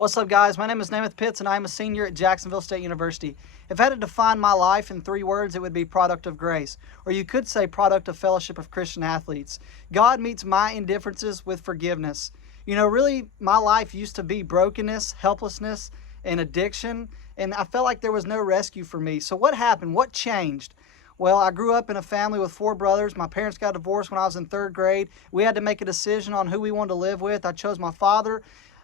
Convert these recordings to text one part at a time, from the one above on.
What's up, guys? My name is Namath Pitts, and I'm a senior at Jacksonville State University. If I had to define my life in 3 words, it would be product of grace, or you could say product of fellowship of Christian athletes. God meets my indifferences with forgiveness. Really, my life used to be brokenness, helplessness, and addiction, and I felt like there was no rescue for me. So what happened? What changed? Well, I grew up in a family with 4 brothers. My parents got divorced when I was in 3rd grade. We had to make a decision on who we wanted to live with. I chose my father.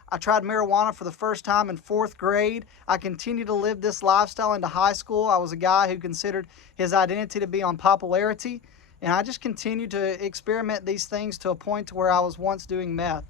I tried marijuana for the first time in 4th grade. I continued to live this lifestyle into high school. I was a guy who considered his identity to be on popularity. And I just continued to experiment these things to a point to where I was once doing meth.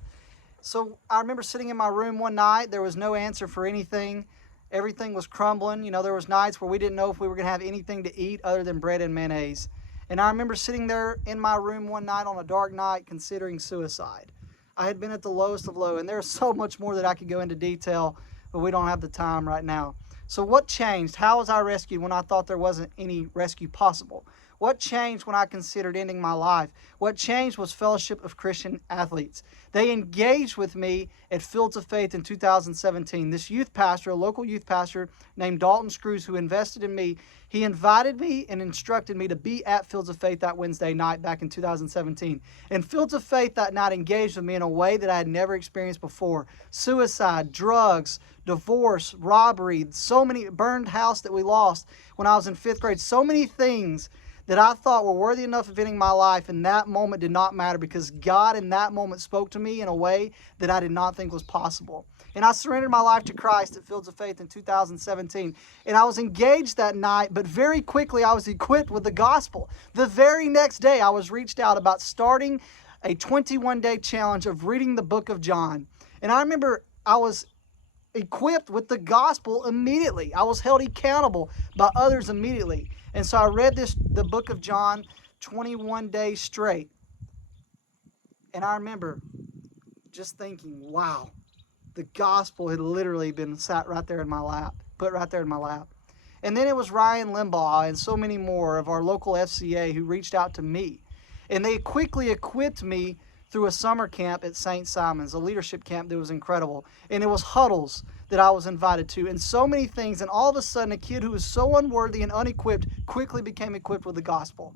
So I remember sitting in my room one night. There was no answer for anything. Everything was crumbling. There was nights where we didn't know if we were going to have anything to eat other than bread and mayonnaise. And I remember sitting there in my room one night on a dark night considering suicide. I had been at the lowest of low, and there's so much more that I could go into detail, but we don't have the time right now. So what changed? How was I rescued when I thought there wasn't any rescue possible? What changed when I considered ending my life? What changed was fellowship of Christian athletes. They engaged with me at Fields of Faith in 2017. This youth pastor, a local youth pastor named Dalton Screws, who invested in me, he invited me and instructed me to be at Fields of Faith that Wednesday night back in 2017. And Fields of Faith that night engaged with me in a way that I had never experienced before. Suicide, drugs, divorce, robbery, so many, burned house that we lost when I was in 5th grade, so many things that I thought were worthy enough of ending my life, and that moment did not matter because God in that moment spoke to me in a way that I did not think was possible. And I surrendered my life to Christ at Fields of Faith in 2017. And I was engaged that night, but very quickly I was equipped with the gospel. The very next day I was reached out about starting a 21-day challenge of reading the book of John. And I remember I was equipped with the gospel immediately. I was held accountable by others immediately. And so I read the book of John 21 days straight. And I remember just thinking, wow, the gospel had literally been sat right there in my lap, put right there in my lap. And then it was Ryan Limbaugh and so many more of our local FCA who reached out to me. And they quickly equipped me through a summer camp at St. Simon's, a leadership camp that was incredible. And it was huddles that I was invited to, and so many things. And all of a sudden, a kid who was so unworthy and unequipped quickly became equipped with the gospel.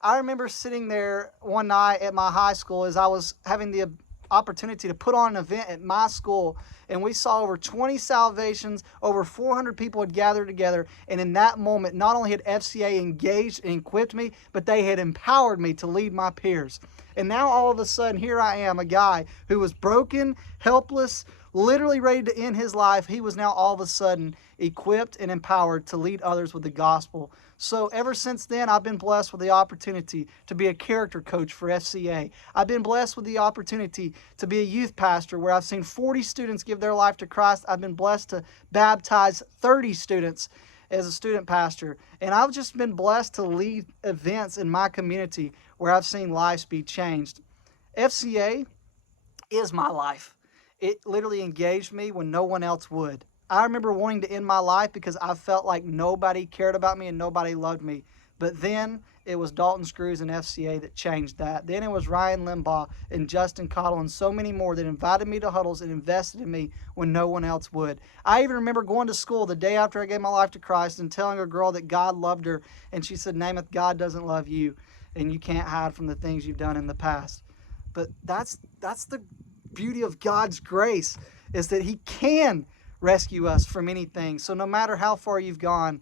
I remember sitting there one night at my high school as I was having the opportunity to put on an event at my school, and we saw over 20 salvations. Over 400 people had gathered together, and in that moment, not only had FCA engaged and equipped me, but they had empowered me to lead my peers. And now all of a sudden, here I am, a guy who was broken, helpless, literally ready to end his life. He was now all of a sudden equipped and empowered to lead others with the gospel. So ever since then, I've been blessed with the opportunity to be a character coach for FCA. I've been blessed with the opportunity to be a youth pastor where I've seen 40 students give their life to Christ. I've been blessed to baptize 30 students as a student pastor. And I've just been blessed to lead events in my community where I've seen lives be changed. FCA is my life. It literally engaged me when no one else would. I remember wanting to end my life because I felt like nobody cared about me and nobody loved me. But then it was Dalton Screws and FCA that changed that. Then it was Ryan Limbaugh and Justin Cottle and so many more that invited me to huddles and invested in me when no one else would. I even remember going to school the day after I gave my life to Christ and telling a girl that God loved her. And she said, "Namath, God doesn't love you, and you can't hide from the things you've done in the past." But that's the beauty of God's grace, is that He can rescue us from anything. So no matter how far you've gone,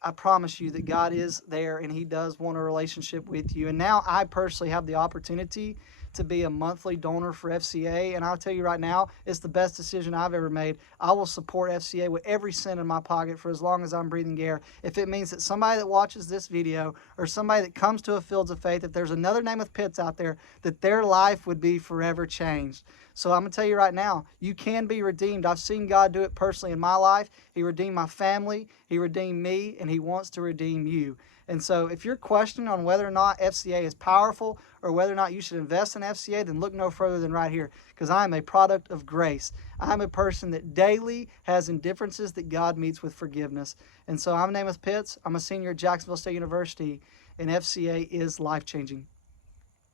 I promise you that God is there and He does want a relationship with you. And now I personally have the opportunity to be a monthly donor for FCA, and I'll tell you right now, it's the best decision I've ever made. I will support FCA with every cent in my pocket for as long as I'm breathing air. If it means that somebody that watches this video or somebody that comes to a Fields of Faith, if there's another Namath Pitts out there, that their life would be forever changed. So I'm going to tell you right now, you can be redeemed. I've seen God do it personally in my life. He redeemed my family, He redeemed me, and He wants to redeem you. And so if you're questioning on whether or not FCA is powerful or whether or not you should invest in FCA, then look no further than right here, because I am a product of grace. I'm a person that daily has indifferences that God meets with forgiveness. And so I'm Namath Pitts. I'm a senior at Jacksonville State University, and FCA is life-changing.